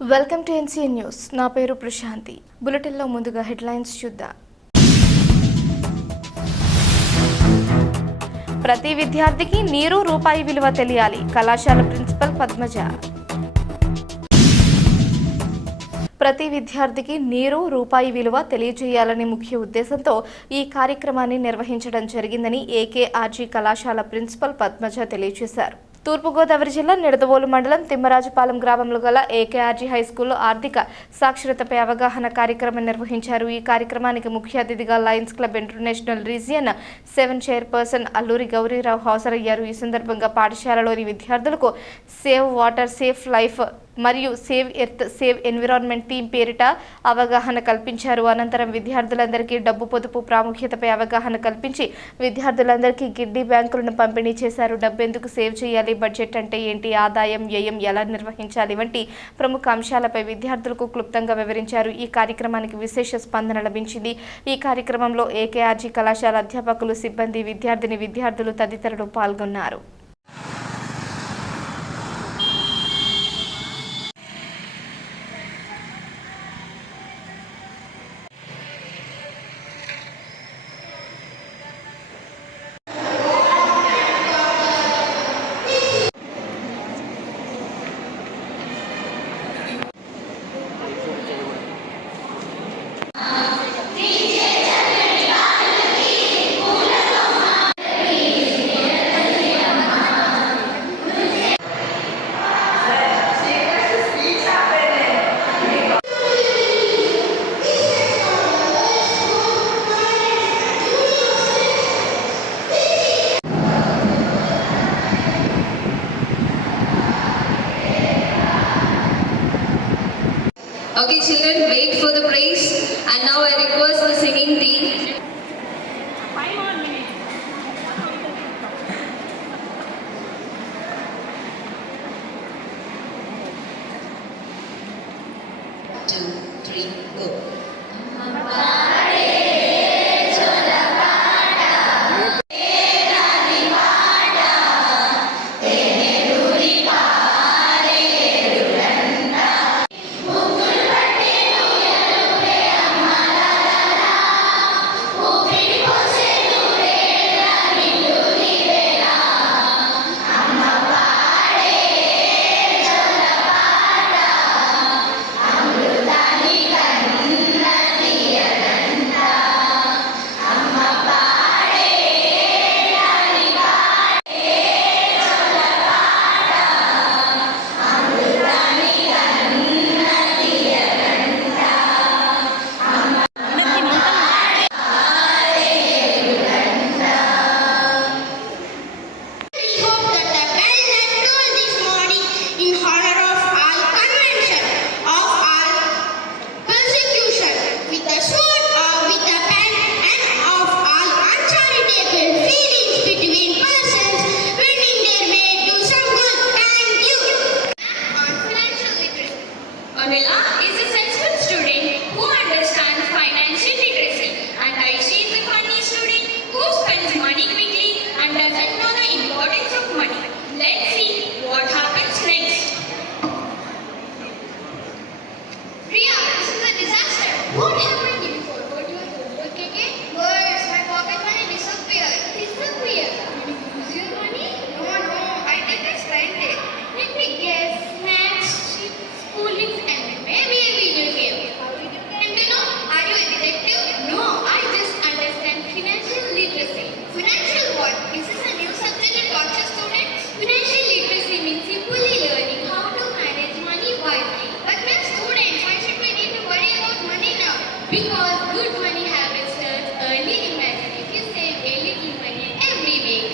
Welcome to NCN news. నా పేరు ప్రశాంతి. బులెటిన్లో ముందుగా హెడ్లైన్స్ చూద్దాం. ప్రతి విద్యార్థికి నీరు రూపాయి విలువ తెలియాలి. కళాశాల ప్రిన్సిపల్ పద్మజ. ప్రతి విద్యార్థికి నీరు రూపాయి విలువ తెలియజేయాలనే ముఖ్య ఉద్దేశంతో ఈ కార్యక్రమాన్ని నిర్వహించడం జరిగిందని ఏకేఆర్జీ కళాశాల ప్రిన్సిపల్ పద్మజ తెలియజేశారు. తూర్పుగోదావరి జిల్లా నిడదవోలు మండలం తిమ్మరాజుపాలెం గ్రామంలో గల ఏకేఆర్జీ హైస్కూల్లో ఆర్థిక సాక్షరతపై అవగాహన కార్యక్రమం నిర్వహించారు. ఈ కార్యక్రమానికి ముఖ్య అతిథిగా lions club international region 7 chairperson Alluri Gowrirao హాజరయ్యారు. ఈ సందర్భంగా పాఠశాలలోని విద్యార్థులకు సేవ్ వాటర్, సేఫ్ లైఫ్ మరియు save earth, save environment theme పేరిట అవగాహన కల్పించారు. అనంతరం విద్యార్థులందరికీ డబ్బు పొదుపు ప్రాముఖ్యతపై అవగాహన కల్పించి విద్యార్థులందరికీ గిడ్డీ బ్యాంకులను పంపిణీ చేశారు. డబ్బు ఎందుకు సేవ్ చేయాలి, బడ్జెట్ అంటే ఏంటి, ఆదాయం వ్యయం ఎలా నిర్వహించాలి వంటి ప్రముఖ అంశాలపై విద్యార్థులకు క్లుప్తంగా వివరించారు. ఈ కార్యక్రమానికి విశేష స్పందన లభించింది. ఈ కార్యక్రమంలో ఏకేఆర్జీ కళాశాల అధ్యాపకులు, సిబ్బంది, విద్యార్థులు తదితరులు పాల్గొన్నారు. Okay, children, wait for the praise. And now I request the singing team. Two, three, go. Anila is a sensible student who understands financial literacy, and Aishi is a funny student who spends money quickly and doesn't know the importance of money. Let's see what happens next. Priya, this is a disaster. What happened? You forgot your homework, KK? Worse, my pocket money disappeared. Disappeared? Did you lose your money? No, I didn't spend it. Let me guess. Snacks, chips, coolings, and maybe a video game. How did you get to know? Are you a detective? No, I just understand financial literacy. Financial what? Is this a new subject you taught your students? Financial literacy means simply learning how to manage money wisely. But when students, why should we need to worry about money now? Because good money habits starts early. Imagine if you save a little money every week.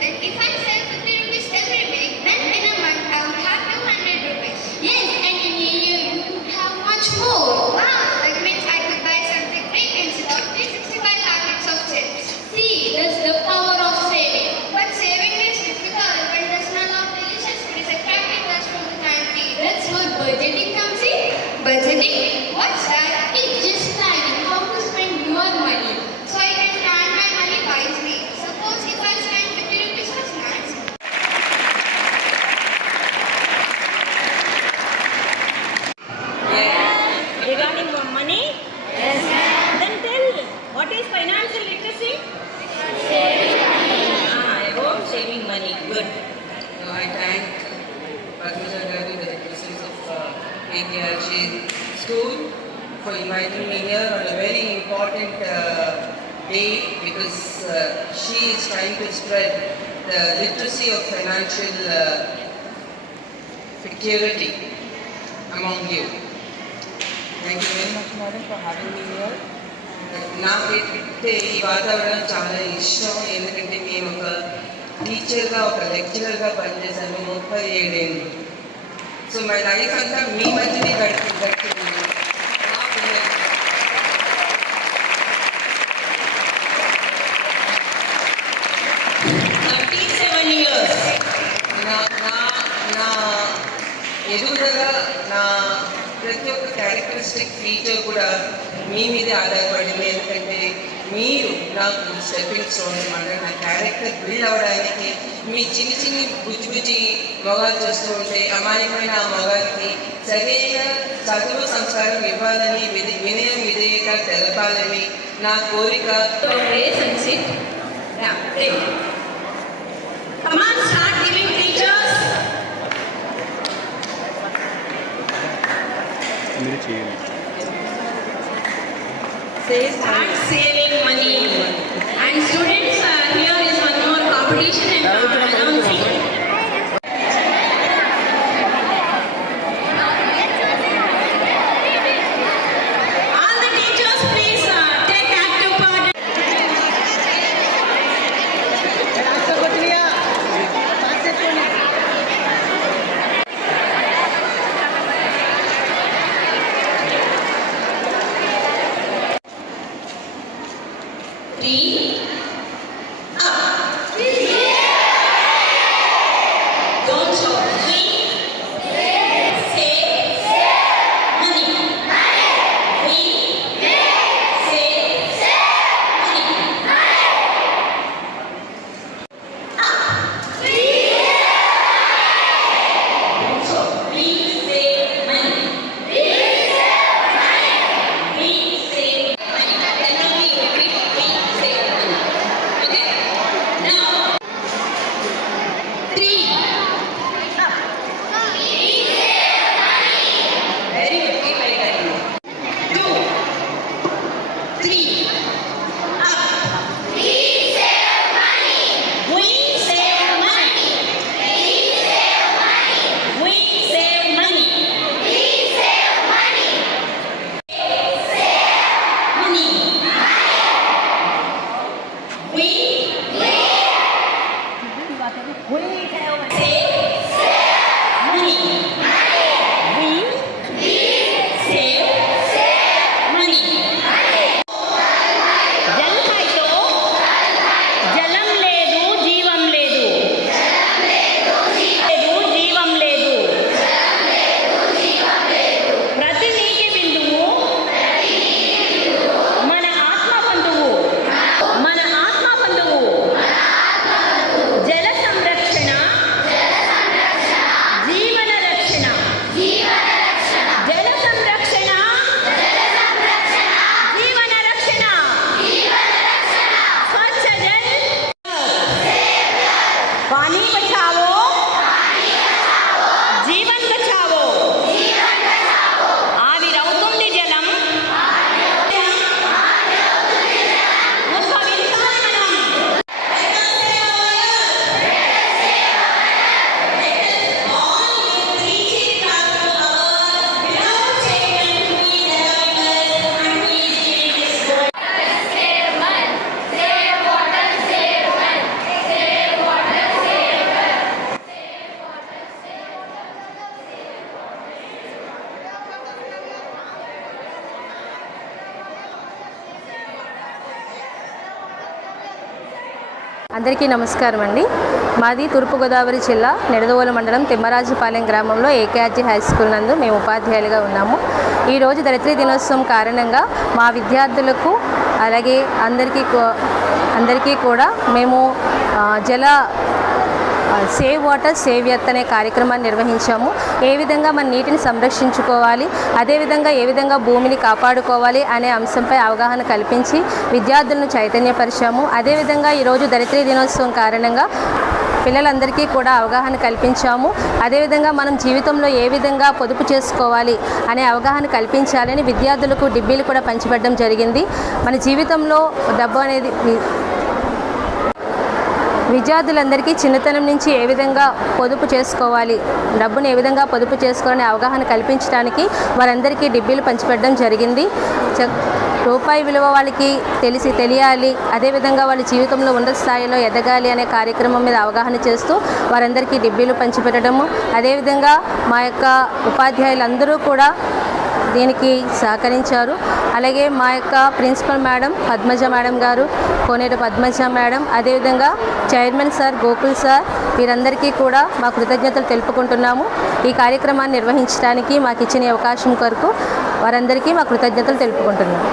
Then if I save 50 rupees every week, then in a month I would have 200 rupees. Yes, and in a year you could have much more. Wow, that means I could buy something big instead of 365 packets of chips. See, that's the power of saving. But saving is difficult when there's none of delicious food is attracting us from the canteen. That's what budgeting comes in. Budgeting? What's that? It's just planning how to spend your money. So I can plan my money wisely. Suppose if I spend 50 rupees for snacks, money? Yes, ma'am. Then tell, what is financial literacy? Saving money. About saving money. Good. I thank Padmaja Garu, the president of KKRG School, for inviting me here on a very important day because she is trying to spread the literacy of financial security among you. Thank you very much, madam, for having me here. నాకైతే ఈ వాతావరణం చాలా ఇష్టం. ఎందుకంటే నేను ఒక టీచర్గా ఒక లెక్చరర్గా పనిచేశాను 37 ఏళ్ళు. సో మై లైఫ్ అంతా మీ మధ్యనే గడిచింది. నా పిల్లలు 37 years. నా ఎదుగుదల, నా ప్రతి ఒక్క క్యారెక్టరిస్టిక్ ఫీచర్ కూడా మీ మీదే ఆధారపడింది. ఎందుకంటే మీరు నాకు స్టెప్పింగ్ స్టోన్ అనమాట. నా క్యారెక్టర్ బిల్డ్ అవ్వడానికి మీ చిన్ని చిన్ని బుజ్జి మొగాలు చూస్తూ ఉంటే అమాయకమైన ఆ మొగాలకి సరైన చదువు సంస్కారం ఇవ్వాలని, వినయం విధేయత తెలపాలని నా కోరిక. Raise and sit. Yeah, take. Come on, start giving teachers. Start saving money. And students, here is one more competition and announcing. All the teachers, please take active part. Three, up. Don't stop. We save money. We save money. Don't stop. We save money. We save money. Let me repeat. We save money. Okay? Now, 3 up. Very good. Keep like that. 2, 3 up. We save money. We save money. We save money. Jal హైతో జలం లేదు, జీవం లేదు. జీవం లేదు. ప్రతి నీటి బిందువు మన ఆత్మ బంధువు. మన ఆత్మ బంధువు. జల సంరక్షణ, జీవన రక్షణ. జల సంరక్షణ, జీవన రక్షణ. స్వచ్ఛ జల్. पानी बचाओ, జీవన్ బచావో. ఆవిరవుతుంది జలం, ఉద్భవించాలి మనం. అందరికీ నమస్కారం అండి. మాది తూర్పుగోదావరి జిల్లా నిడదవోలు మండలం తిమ్మరాజుపాలెం గ్రామంలో ఏకేఆర్జీ హై స్కూల్ నందు మేము ఉపాధ్యాయులుగా ఉన్నాము. ఈరోజు ధరిత్రీ దినోత్సవం కారణంగా మా విద్యార్థులకు అలాగే అందరికీ కూడా మేము జల సేవ్ వాటర్ సేవ్ ఎర్త్ అనే కార్యక్రమాన్ని నిర్వహించాము. ఏ విధంగా మన నీటిని సంరక్షించుకోవాలి, అదేవిధంగా ఏ విధంగా భూమిని కాపాడుకోవాలి అనే అంశంపై అవగాహన కల్పించి విద్యార్థులను చైతన్యపరిచాము. అదేవిధంగా ఈరోజు ధరిత్రీ దినోత్సవం కారణంగా పిల్లలందరికీ కూడా అవగాహన కల్పించాము. అదేవిధంగా మనం జీవితంలో ఏ విధంగా పొదుపు చేసుకోవాలి అనే అవగాహన కల్పించాలని విద్యార్థులకు డిబ్బీలు కూడా పంచిపెట్టడం జరిగింది. మన జీవితంలో డబ్బు అనేది విద్యార్థులందరికీ చిన్నతనం నుంచి ఏ విధంగా పొదుపు చేసుకోవాలి, డబ్బును ఏ విధంగా పొదుపు చేసుకోవాలని అవగాహన కల్పించడానికి వారందరికీ డిబ్బీలు పంచిపెట్టడం జరిగింది. రూపాయి విలువ వాళ్ళకి తెలియాలి, అదేవిధంగా వాళ్ళ జీవితంలో ఉన్నత స్థాయిలో ఎదగాలి అనే కార్యక్రమం మీద అవగాహన చేస్తూ వారందరికీ డిబ్బీలు పంచిపెట్టడము. అదేవిధంగా మా యొక్క ఉపాధ్యాయులందరూ కూడా దీనికి సహకరించారు. అలాగే మా యొక్క ప్రిన్సిపల్ మేడం పద్మజ మేడం గారు, కోనేరు పద్మజ మేడం, అదేవిధంగా చైర్మన్ సార్ గోకుల్ సార్, వీరందరికీ కూడా మా కృతజ్ఞతలు తెలుపుకుంటున్నాము. ఈ కార్యక్రమాన్ని నిర్వహించడానికి మాకు ఇచ్చిన అవకాశం కొరకు వారందరికీ మా కృతజ్ఞతలు తెలుపుకుంటున్నాము.